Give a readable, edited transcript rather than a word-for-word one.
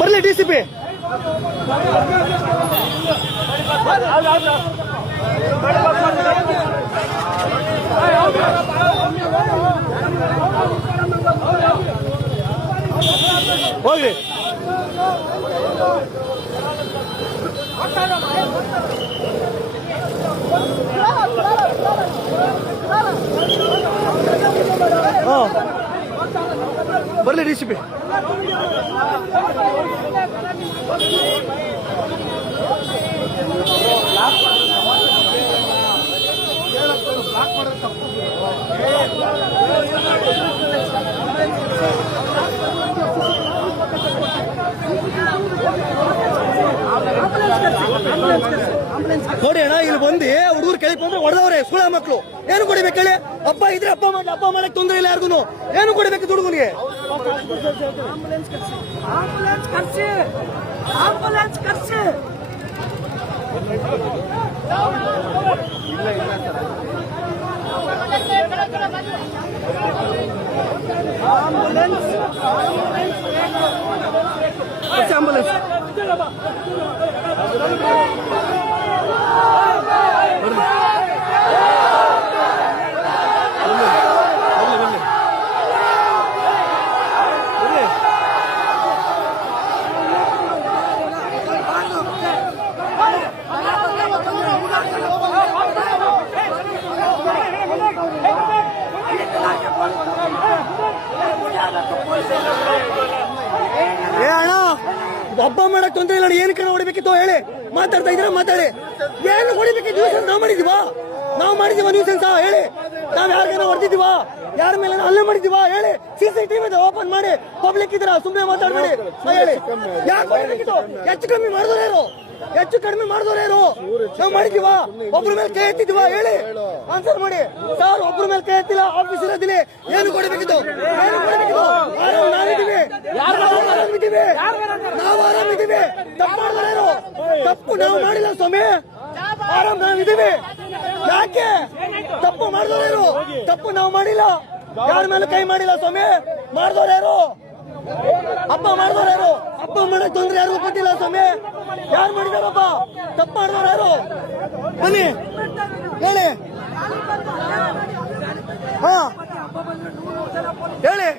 ಬರ್ಲಿ ಡಿಸಿಪಿ. ಹೋಗ್ಲಿ. ಬರ್ಲಿ ಡಿಸಿಪಿ. ನೋಡಿ ಅಣ್ಣ, ಇಲ್ಲಿ ಬಂದು ಹುಡುಗರು ಕೆಳಗೆ ಬಂದ್ರೆ ಹೊಡೆದವ್ರೆ ಸುಳ ಮಕ್ಕಳು. ಏನು ಕೊಡ್ಬೇಕು ಹೇಳಿ? ಅಪ್ಪ ಇದ್ರೆ ಅಪ್ಪ ಮಾಡ್ಲಿ, ಅಪ್ಪ ಮಾಡಕ್ ತೊಂದ್ರೆ ಇಲ್ಲ ಯಾರಿಗೂ. ಏನು ಕೊಡ್ಬೇಕು ಹುಡುಗನಿಗೆ? ಆಂಬುಲೆನ್ಸ್ ಏ ಅಣ್ಣ, ಹಬ್ಬ ಮಾಡಕ್ ತೊಂದ್ರೆ ಇಲ್ಲ. ಏನ್ ಕಣ ಹೊಡಿಬೇಕಿತ್ತು ಹೇಳಿ? ಮಾತಾಡ್ತಾ ಇದ್ರೆ ಮಾತಾಡಿ. ಏನು ಹೊಡಿಬೇಕಿತ್ತು? ನ್ಯೂಸೆನ್ಸ್ ನಾವು ಮಾಡಿದೀವ ನ್ಯೂಸೆನ್ಸ್ ಹೇಳಿ? ನಾವ್ ಯಾರಿಗೇನೋ ಹೊಡೆದಿದೀವಾ? ಯಾರ ಮೇಲೆ ಹಲ್ಲೆ ಮಾಡಿದೀವಾ ಹೇಳಿ? CCTV ಇದೆ, ಓಪನ್ ಮಾಡಿ. ಪಬ್ಲಿಕ್ ಇದ್ರ ಸುಮ್ಮನೆ ಮಾತಾಡ್ಬೇಡಿ ಹೇಳಿ. ಯಾಕೆ ಹೊಡಿಬೇಕಿತ್ತು? ಹೆಚ್ಚು ಕಡಿಮೆ ಮಾಡಿದವ್ರು ನಾವು ಮಾಡಿದೀವಾ? ಒಬ್ರ ಮೇಲೆ ಕೈ ಎತ್ತಿದೀವಾ ಹೇಳಿ? ಆನ್ಸರ್ ಮಾಡಿ ಸರ್. ಒಬ್ರ ಮೇಲೆ ಕೈ ಎತ್ತಿಲ್ಲ, ಆಫೀಸ್ ಇರೋದಿಲ್ಲ. ಏನು ಕೊಡಬೇಕಿತ್ತು? ನಾವು ಆರಾಮಿದ್ದೀವಿ. ತಪ್ಪು ನಾವು ಮಾಡಿಲ್ಲ ಸ್ವಾಮಿ, ಆರಾಮ್ ನಾವಿದ್ದೀವಿ. ಯಾಕೆ ತಪ್ಪು ಮಾಡಿದವ್ರು? ತಪ್ಪು ನಾವು ಮಾಡಿಲ್ಲ, ಯಾರ ಮೇಲೆ ಕೈ ಮಾಡಿಲ್ಲ ಸ್ವಾಮಿ. ಮಾಡಿದವ್ರು ಯಾರು? ಹಬ್ಬ ಮಾಡಿದವ್ರು ಯಾರು? ಹಬ್ಬ ಮಾಡಕ್ ತೊಂದ್ರೆ ಯಾರಿಗೂ ಕೊಟ್ಟಿಲ್ಲ ಸ್ವಾಮಿ. ಯಾರು ಮಾಡಿದಾರಪ್ಪ? ತಪ್ಪು ಮಾಡಿದವ್ರು ಯಾರು? ಬನ್ನಿ ಹೇಳಿ. ಹಾ ಹೇಳಿ.